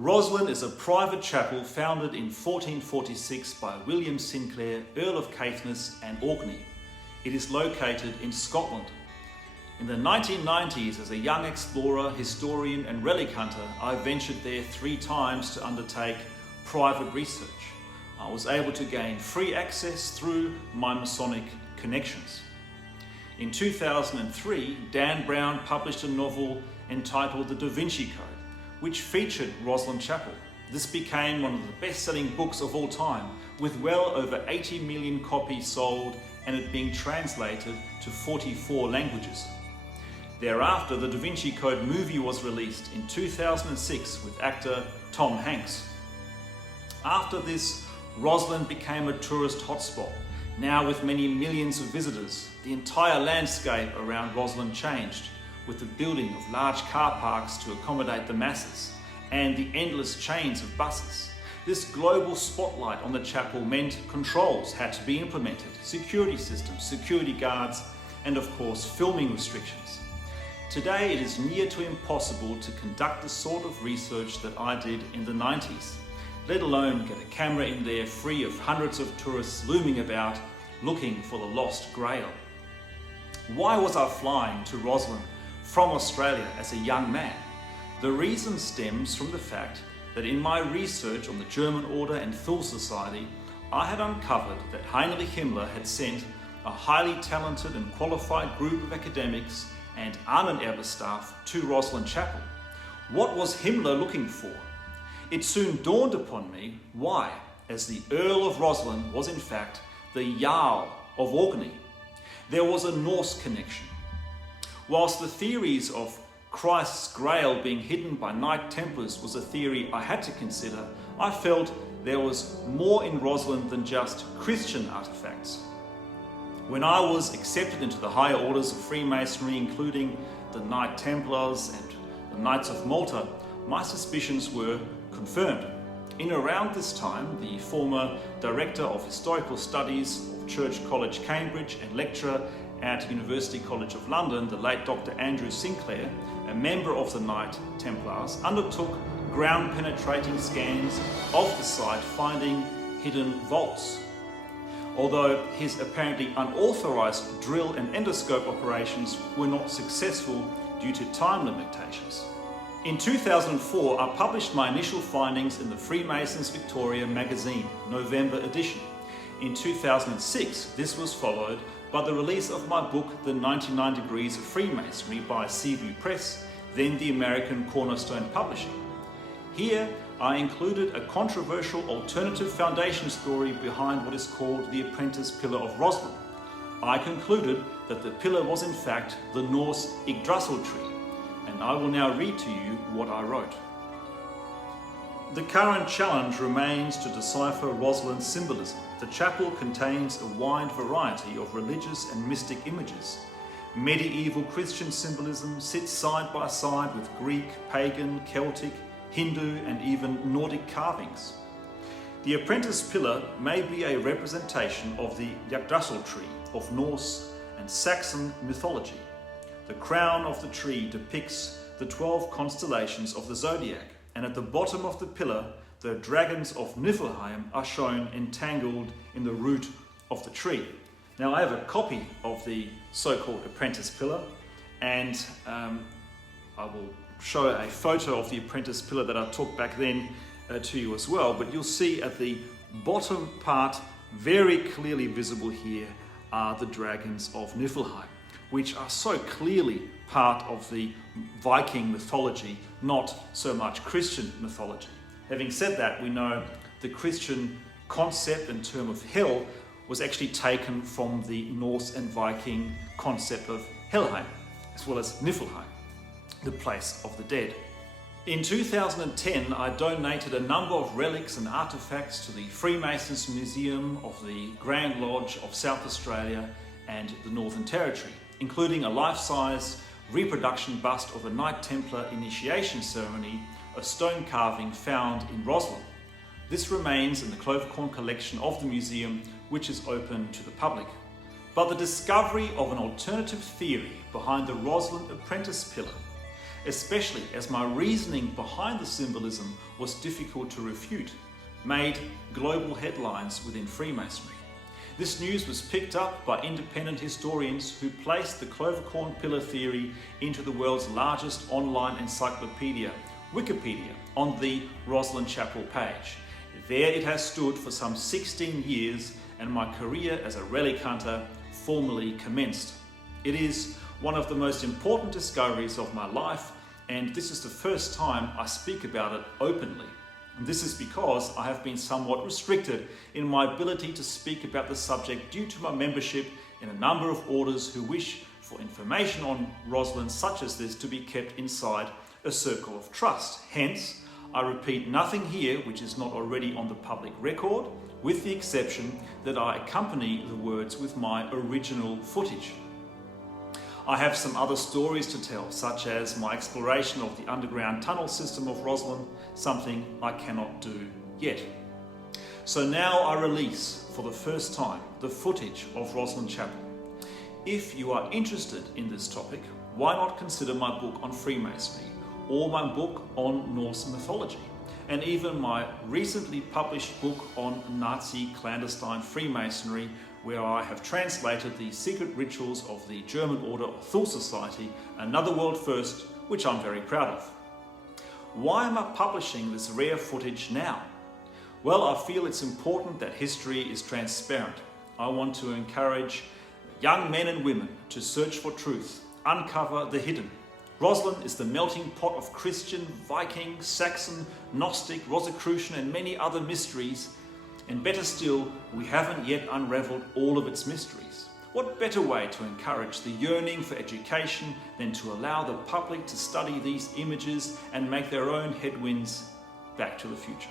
Rosslyn is a private chapel founded in 1446 by William Sinclair, Earl of Caithness and Orkney. It is located in Scotland. In the 1990s, as a young explorer, historian and relic hunter, I ventured there 3 times to undertake private research. I was able to gain free access through my Masonic connections. In 2003, Dan Brown published a novel entitled The Da Vinci Code, which featured Rosslyn Chapel. This became one of the best-selling books of all time, with well over 80 million copies sold and it being translated to 44 languages. Thereafter, the Da Vinci Code movie was released in 2006 with actor Tom Hanks. After this, Rosslyn became a tourist hotspot. Now with many millions of visitors, the entire landscape around Rosslyn changed, with the building of large car parks to accommodate the masses and the endless chains of buses. This global spotlight on the chapel meant controls had to be implemented, security systems, security guards, and of course filming restrictions. Today it is near to impossible to conduct the sort of research that I did in the 90s, let alone get a camera in there free of hundreds of tourists looming about looking for the lost grail. Why was I flying to Rosslyn from Australia as a young man? The reason stems from the fact that in my research on the German Order and Thule Society, I had uncovered that Heinrich Himmler had sent a highly talented and qualified group of academics and Ahnenerbe staff to Rosslyn Chapel. What was Himmler looking for? It soon dawned upon me why, as the Earl of Rosslyn was in fact the Jarl of Orkney. There was a Norse connection. Whilst the theories of Christ's Grail being hidden by Knight Templars was a theory I had to consider, I felt there was more in Rosslyn than just Christian artifacts. When I was accepted into the higher orders of Freemasonry, including the Knight Templars and the Knights of Malta, my suspicions were confirmed. In around this time, the former Director of Historical Studies of Church College, Cambridge, and lecturer at University College of London, the late Dr. Andrew Sinclair, a member of the Knight Templars, undertook ground-penetrating scans of the site, finding hidden vaults. Although his apparently unauthorized drill and endoscope operations were not successful due to time limitations. In 2004, I published my initial findings in the Freemasons Victoria magazine, November edition. In 2006, this was followed by the release of my book, The 99 Degrees of Freemasonry by Seaview Press, then the American Cornerstone Publishing. Here, I included a controversial alternative foundation story behind what is called the Apprentice Pillar of Rosslyn. I concluded that the pillar was in fact the Norse Yggdrassil tree, and I will now read to you what I wrote. The current challenge remains to decipher Rosslyn's symbolism. The chapel contains a wide variety of religious and mystic images. Medieval Christian symbolism sits side by side with Greek, pagan, Celtic, Hindu, and even Nordic carvings. The Apprentice pillar may be a representation of the Yggdrassil tree of Norse and Saxon mythology. The crown of the tree depicts the 12 constellations of the zodiac, and at the bottom of the pillar, the dragons of Niflheim are shown entangled in the root of the tree. Now, I have a copy of the so-called Apprentice pillar, and I will show a photo of the Apprentice pillar that I took back then to you as well. But you'll see at the bottom part, very clearly visible here, are the dragons of Niflheim, which are so clearly part of the Viking mythology, not so much Christian mythology. Having said that, we know the Christian concept and term of hell was actually taken from the Norse and Viking concept of Helheim, as well as Niflheim, the place of the dead. In 2010, I donated a number of relics and artifacts to the Freemasons Museum of the Grand Lodge of South Australia and the Northern Territory, including a life-size reproduction bust of a Knight Templar initiation ceremony, a stone carving found in Rosslyn. This remains in the Klovekorn collection of the museum, which is open to the public. But the discovery of an alternative theory behind the Rosslyn Apprentice pillar especially as my reasoning behind the symbolism was difficult to refute, made global headlines within Freemasonry. This news was picked up by independent historians who placed the Klovekorn pillar theory into the world's largest online encyclopedia, Wikipedia, on the Rosslyn Chapel page. There it has stood for some 16 years, and my career as a relic hunter formally commenced. It is one of the most important discoveries of my life, and this is the first time I speak about it openly. And this is because I have been somewhat restricted in my ability to speak about the subject due to my membership in a number of orders who wish for information on Rosslyn such as this to be kept inside a circle of trust. Hence, I repeat nothing here which is not already on the public record, with the exception that I accompany the words with my original footage. I have some other stories to tell, such as my exploration of the underground tunnel system of Rosslyn, something I cannot do yet. So now I release, for the first time, the footage of Rosslyn Chapel. If you are interested in this topic, why not consider my book on Freemasonry, or my book on Norse mythology, and even my recently published book on Nazi clandestine Freemasonry, where I have translated the secret rituals of the German Order of Thule Society, another world first, which I'm very proud of. Why am I publishing this rare footage now? Well, I feel it's important that history is transparent. I want to encourage young men and women to search for truth, uncover the hidden. Rosslyn is the melting pot of Christian, Viking, Saxon, Gnostic, Rosicrucian and many other mysteries. And better still, we haven't yet unraveled all of its mysteries. What better way to encourage the yearning for education than to allow the public to study these images and make their own headwinds back to the future?